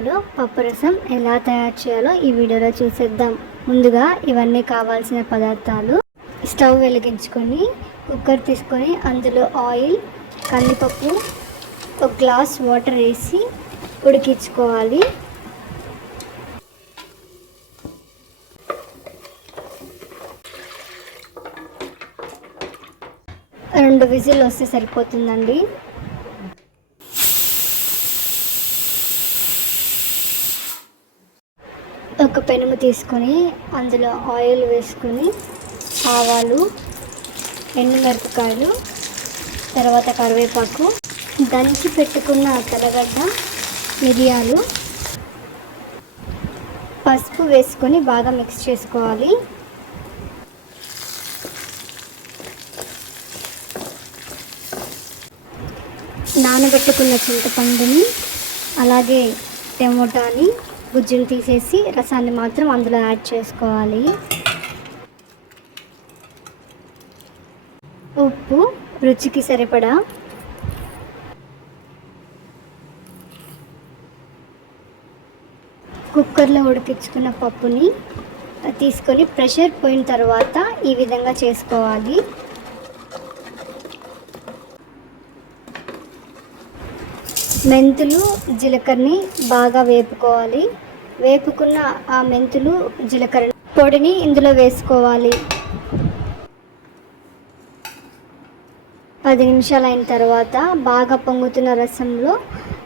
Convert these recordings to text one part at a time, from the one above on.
వీడియోలో పప్పు రసం ఎలా తయారు చేయాలో ఈ వీడియోలో చూసేద్దాం. ముందుగా ఇవన్నీ కావాల్సిన పదార్థాలు. స్టవ్ వెలిగించుకొని కుక్కర్ తీసుకొని అందులో ఆయిల్, కందిపప్పు, ఒక గ్లాస్ వాటర్ వేసి ఉడికించుకోవాలి. రెండు విజిల్ వస్తే సరిపోతుందండి. ఒక పెనుము తీసుకొని అందులో ఆయిల్ వేసుకొని ఆవాలు, ఎండుమిరపకాయలు, తర్వాత కరివేపాకు, దంచి పెట్టుకున్న తెల్లగడ్డ, మిరియాలు, పసుపు వేసుకొని బాగా మిక్స్ చేసుకోవాలి. నానబెట్టుకున్న చింతపండుని అలాగే టమోటాని గుజ్జును తీసేసి రసాన్ని మాత్రం అందులో యాడ్ చేసుకోవాలి. ఉప్పు రుచికి సరిపడా, కుక్కర్లో ఉడికించుకున్న పప్పుని తీసుకొని ప్రెషర్ పోయిన తర్వాత ఈ విధంగా చేసుకోవాలి. మెంతులు, జీలకర్రని బాగా వేపుకోవాలి. వేపుకున్న ఆ మెంతులు, జీలకర్ర పొడిని ఇందులో వేసుకోవాలి. 10 నిమిషాలు అయిన తర్వాత బాగా పొంగుతున్న రసంలో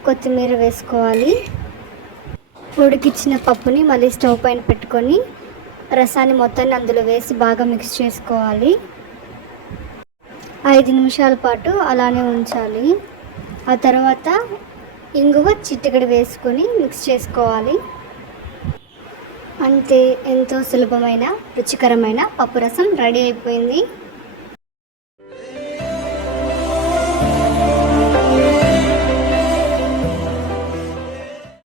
కొత్తిమీర వేసుకోవాలి. ఉడికించిన పప్పుని మళ్ళీ స్టవ్ పైన పెట్టుకొని రసాన్ని మొత్తాన్ని అందులో వేసి బాగా మిక్స్ చేసుకోవాలి. 5 నిమిషాల పాటు అలానే ఉంచాలి. ఆ తర్వాత ఇంగువ చిటికెడు వేసుకొని మిక్స్ చేసుకోవాలి. అంతే, ఎంతో సులభమైన రుచికరమైన పప్పు రసం రెడీ అయిపోయింది.